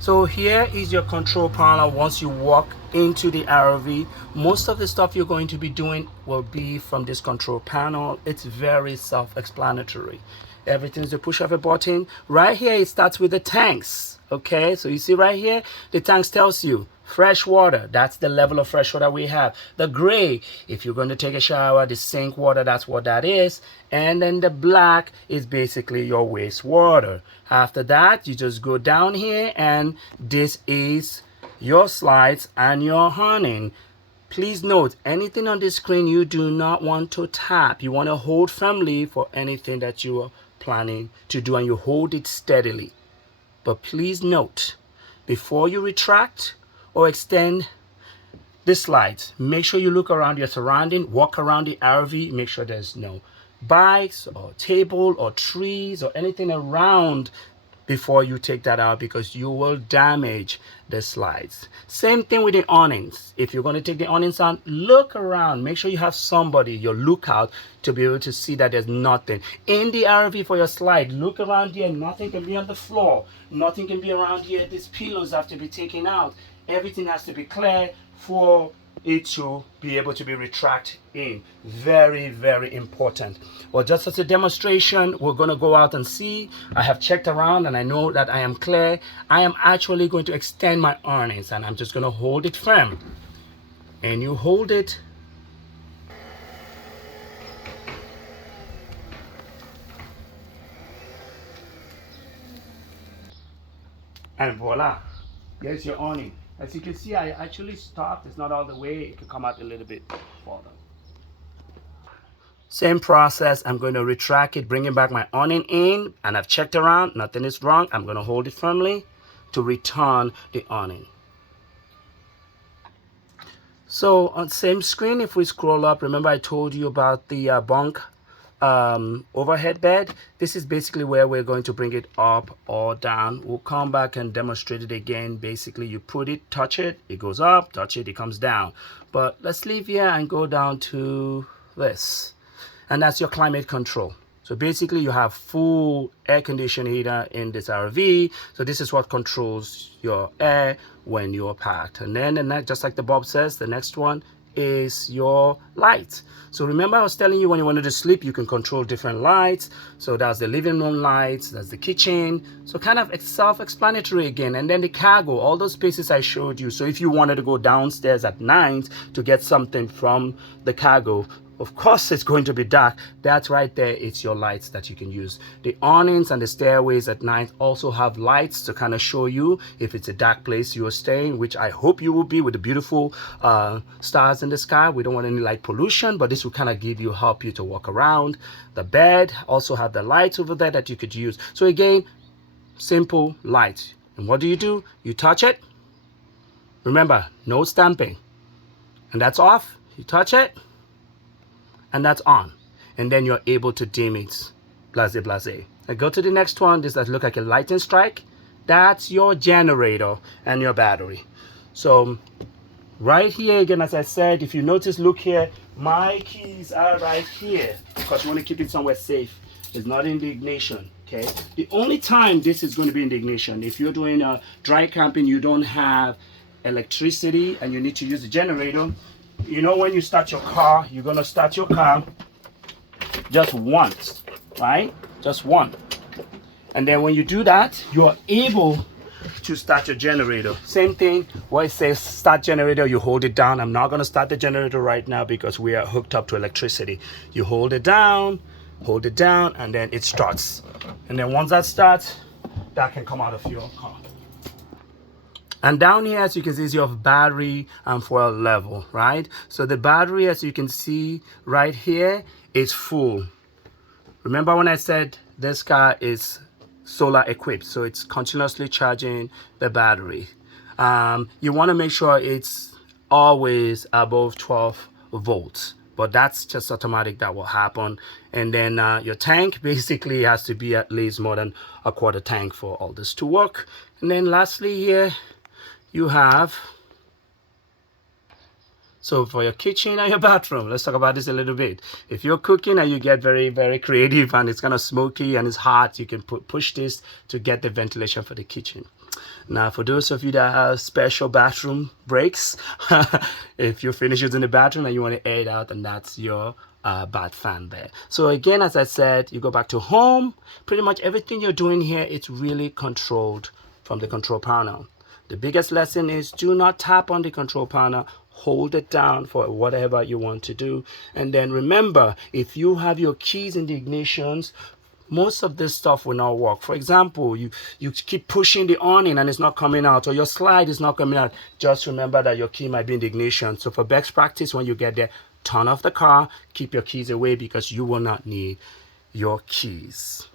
So here is your control panel. Once you walk into the RV, most of the stuff you're going to be doing will be from this control panel. It's very self-explanatory. Everything's the push of a button. Right here, it starts with the tanks. Okay, so you see right here, the tanks tells you fresh water. That's the level of fresh water we have. The gray, if you're going to take a shower, the sink water, that's what that is. And then the black is basically your wastewater. After that, you just go down here, and this is your slides and your awning. Please note, anything on the screen you do not want to tap. You want to hold firmly for anything that you are planning to do, and you hold it steadily. But please note, before you retract or extend the slides, make sure you look around your surrounding, walk around the RV, make sure there's no bikes or table or trees or anything around before you take that out, because you will damage the slides. Same thing with the awnings. If you're going to take the awnings out, look around, make sure you have somebody, your lookout, to be able to see that there's nothing in the RV for your slide. Look around here, nothing can be on the floor, nothing can be around here. These pillows have to be taken out. Everything has to be clear for it to be able to be retracted in. Very, very important. Well, just as a demonstration, we're going to go out and see. I have checked around and I know that I am clear. I am actually going to extend my awnings, and I'm just going to hold it firm. And you hold it. And voila, there's your awning. As you can see, I actually stopped. It's not all the way. It can come out a little bit further. Same process. I'm going to retract it, bringing back my awning in, and I've checked around. Nothing is wrong. I'm going to hold it firmly to return the awning. So on same screen, if we scroll up, remember I told you about the bunk overhead bed. This is basically where we're going to bring it up or down. We'll come back and demonstrate it again. Basically, you put it, touch it, it goes up, touch it, it comes down. But let's leave here and go down to this, and that's your climate control. So basically, you have full air conditioning heater in this RV. So this is what controls your air when you're packed. And then just like the Bob says, the next one is your lights. So remember, I was telling you when you wanted to sleep, you can control different lights. So that's the living room lights, that's the kitchen. So kind of self-explanatory again. And then the cargo, all those spaces I showed you. So if you wanted to go downstairs at night to get something from the cargo, of course it's going to be dark. That's right there. It's your lights that you can use. The awnings and the stairways at night also have lights to kind of show you if it's a dark place you are staying, which I hope you will be with the beautiful stars in the sky. We don't want any light pollution, but this will kind of help you to walk around. The bed also have the lights over there that you could use. So again, simple lights. And what do? You touch it. Remember, no stamping. And that's off. You touch it, and that's on, and then you're able to dim it. Blase blase. I go to the next one. This does look like a lightning strike. That's your generator and your battery. So right here again, as I said, if you notice, look here, my keys are right here because you want to keep it somewhere safe. It's not in the ignition. Okay, the only time this is going to be in the ignition, if you're doing a dry camping, you don't have electricity and you need to use the generator. You know, when you start your car, you're going to start your car just once, right? Just one. And then when you do that, you're able to start your generator. Same thing, where it says start generator, you hold it down. I'm not going to start the generator right now because we are hooked up to electricity. You hold it down, and then it starts. And then once that starts, that can come out of your car. And down here, as you can see, is your battery and fuel level, right? So the battery, as you can see right here, is full. Remember when I said this car is solar equipped, so it's continuously charging the battery. You want to make sure it's always above 12 volts, but that's just automatic. That will happen. And then your tank basically has to be at least more than a quarter tank for all this to work. And then lastly here, you have, so for your kitchen and your bathroom, let's talk about this a little bit. If you're cooking and you get very, very creative and it's kind of smoky and it's hot, you can push this to get the ventilation for the kitchen. Now, for those of you that have special bathroom breaks, if you finish using the bathroom and you want to air it out, then that's your bath fan there. So again, as I said, you go back to home. Pretty much everything you're doing here, it's really controlled from the control panel. The biggest lesson is do not tap on the control panel. Hold it down for whatever you want to do. And then remember, if you have your keys in the ignitions, most of this stuff will not work. For example, you keep pushing the on-in and it's not coming out, or your slide is not coming out. Just remember that your key might be in the ignition. So for best practice, when you get there, turn off the car, keep your keys away because you will not need your keys.